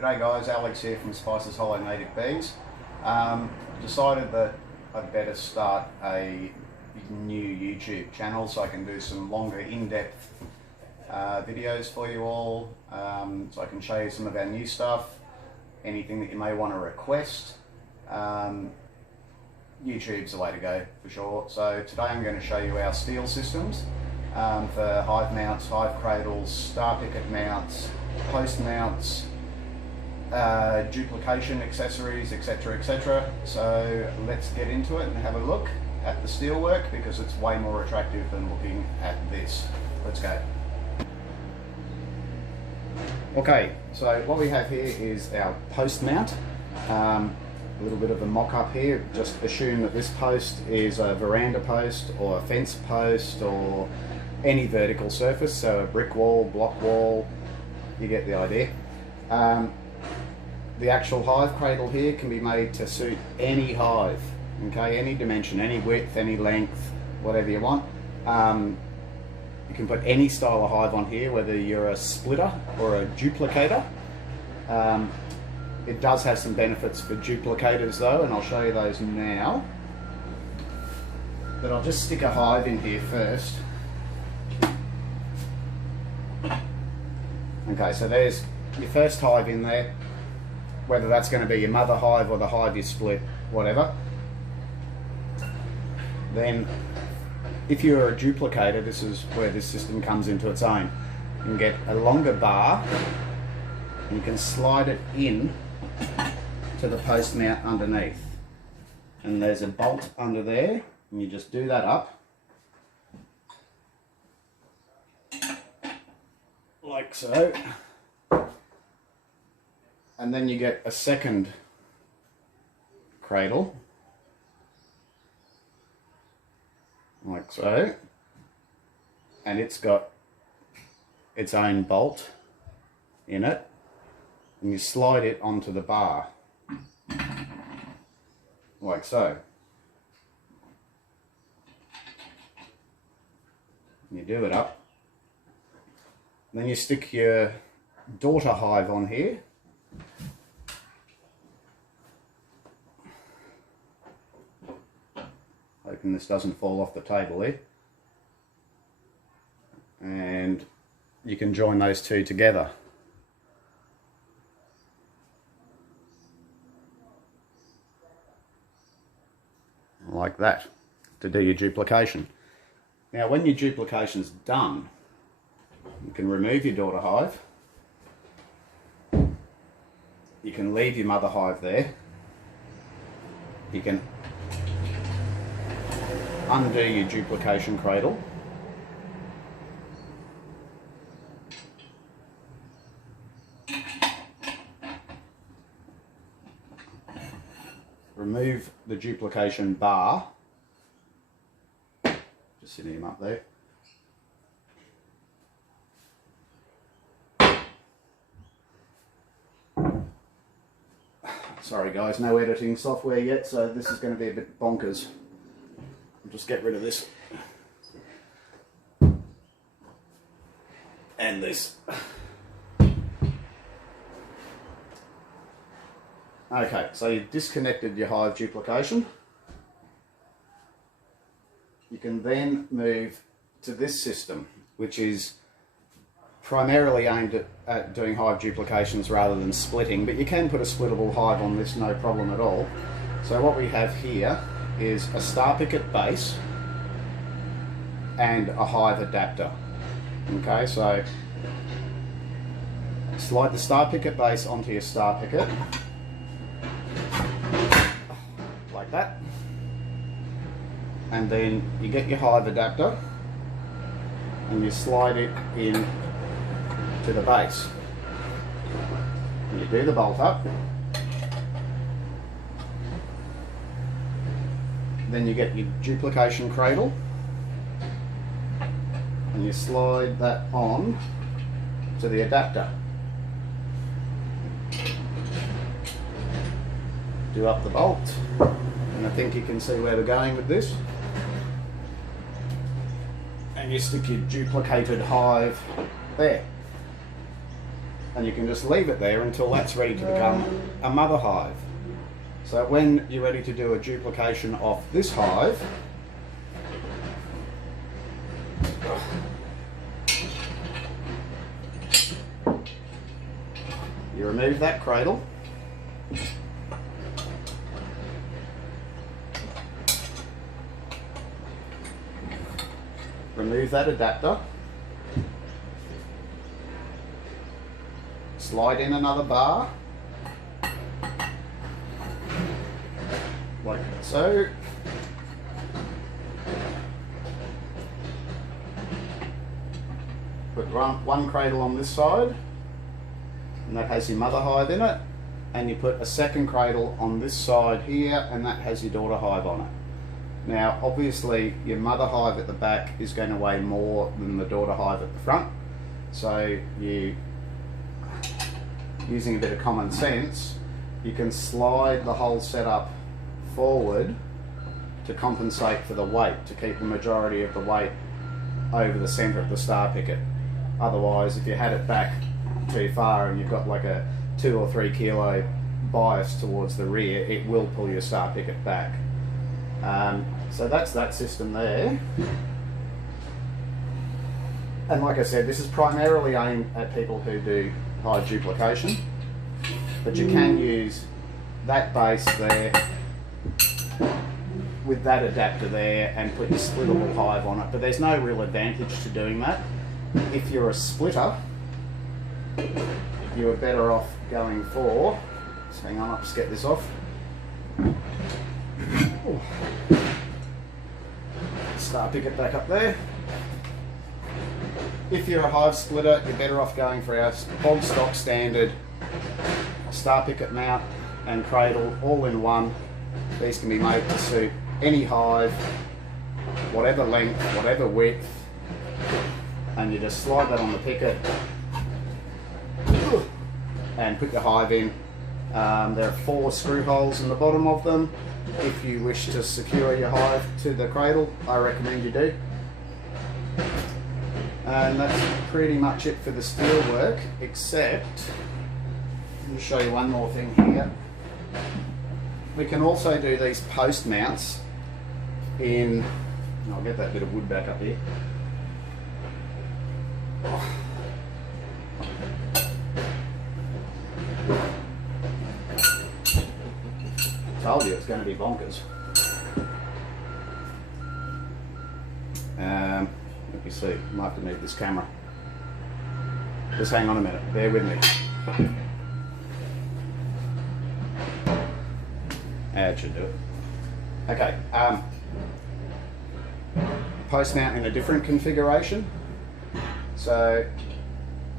G'day guys, Alex here from Spices Hollow Native Bees. Decided that I'd better start a new YouTube channel so I can do some longer in-depth videos for you all, so I can show you some of our new stuff, anything that you may want to request. YouTube's the way to go for sure. So today I'm going to show you our steel systems for hive mounts, hive cradles, starpicket mounts, post mounts, duplication accessories, etc, etc. So let's get into it and have a look at the steel work, because it's way more attractive than looking at this. Let's go. Okay, so what we have here is our post mount. A little bit of a mock-up here. Just assume that this post is a veranda post or a fence post or any vertical surface, so a brick wall, block wall, you get the idea. The actual hive cradle here can be made to suit any hive, okay, any dimension, any width, any length, whatever you want. You can put any style of hive on here, whether you're a splitter or a duplicator. It does have some benefits for duplicators though, and I'll show you those now. But I'll just stick a hive in here first. Okay, so there's your first hive in there, whether that's going to be your mother hive or the hive you split, whatever. Then, if you're a duplicator, this is where this system comes into its own. You can get a longer bar, and you can slide it in to the post mount underneath, and there's a bolt under there, and you just do that up like so, and then you get a second cradle like so, and it's got its own bolt in it, and you slide it onto the bar like so. You do it up, then you stick your daughter hive on here, hoping this doesn't fall off the table here, and you can join those two together like that to do your duplication. Now when your duplication's done, you can remove your daughter hive, you can leave your mother hive there, you can undo your duplication cradle, remove the duplication bar, just sitting him up there, sorry guys, no editing software yet, so this is going to be a bit bonkers. I'll just get rid of this and this. Okay, so you've disconnected your hive duplication. You can then move to this system, which is primarily aimed at doing hive duplications rather than splitting, but you can put a splittable hive on this, no problem at all. So what we have here is a starpicket base and a hive adapter. Okay, so slide the starpicket base onto your starpicket like that, and then you get your hive adapter and you slide it in to the base, and you do the bolt up, then you get your duplication cradle and you slide that on to the adapter, do up the bolt, and I think you can see where we're going with this, and you stick your duplicated hive there. and you can just leave it there until that's ready to become a mother hive. So when you're ready to do a duplication of this hive, you remove that cradle, remove that adapter, slide in another bar, like so. Put one cradle on this side, and that has your mother hive in it, and you put a second cradle on this side here, and that has your daughter hive on it. Now obviously your mother hive at the back is going to weigh more than the daughter hive at the front, so you, using a bit of common sense, you can slide the whole setup forward to compensate for the weight, to keep the majority of the weight over the centre of the starpicket. Otherwise, if you had it back too far and you've got like a 2 or 3 kilo bias towards the rear, it will pull your starpicket back. So that's that system there. And like I said, this is primarily aimed at people who do hive duplication, but you can use that base there with that adapter there and put your splittable hive on it, but there's no real advantage to doing that. If you're a splitter, you are better off going for, so hang on, I'll just get this off. Starpicket back up there. If you're a hive splitter, you're better off going for our bog stock standard starpicket mount and cradle all in one. These can be made to suit any hive, whatever length, whatever width, and you just slide that on the picket and put your hive in. There are 4 screw holes in the bottom of them. If you wish to secure your hive to the cradle, I recommend you do. And that's pretty much it for the steel work, except, let me show you one more thing here. We can also do these post mounts in, I'll get that bit of wood back up here. Told you it's going to be bonkers. Let me see, I might have to move this camera. Just hang on a minute, bear with me. That should do it. Okay, post mount in a different configuration. So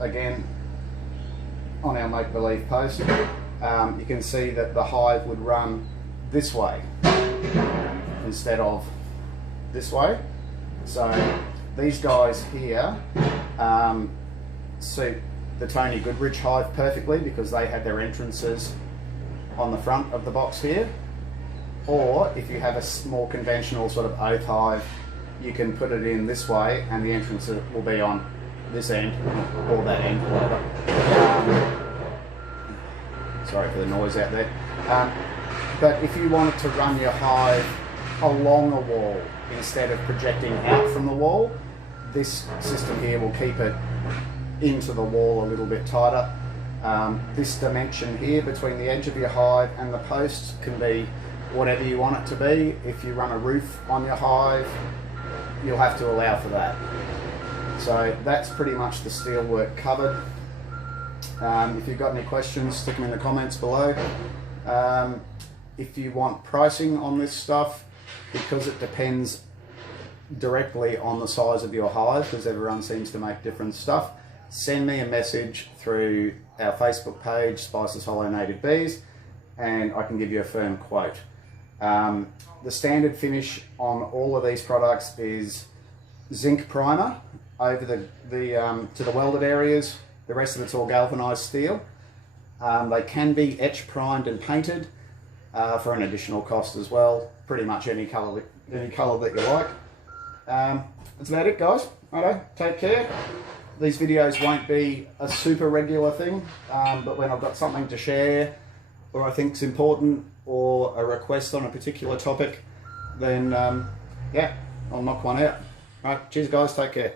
again, on our make-believe post, you can see that the hive would run this way instead of this way. So these guys here suit the Tony Goodrich hive perfectly because they had their entrances on the front of the box here. Or if you have a more conventional sort of oath hive, you can put it in this way and the entrance will be on this end or that end, whatever. Sorry for the noise out there. But if you wanted to run your hive along a wall instead of projecting out from the wall, this system here will keep it into the wall a little bit tighter. This dimension here between the edge of your hive and the post can be whatever you want it to be. If you run a roof on your hive, you'll have to allow for that. So that's pretty much the steel work covered. If you've got any questions, stick them in the comments below. If you want pricing on this stuff, because it depends directly on the size of your hive, because everyone seems to make different stuff, send me a message through our Facebook page, Spices Hollow Native Bees, and I can give you a firm quote. The standard finish on all of these products is zinc primer over to the welded areas. The rest of it's all galvanized steel. They can be etch primed and painted for an additional cost as well. Pretty much any colour that you like. That's about it, guys. Righto, take care. these videos won't be a super regular thing, but when I've got something to share or I think's important or a request on a particular topic, then yeah, I'll knock one out. All right, cheers guys, take care.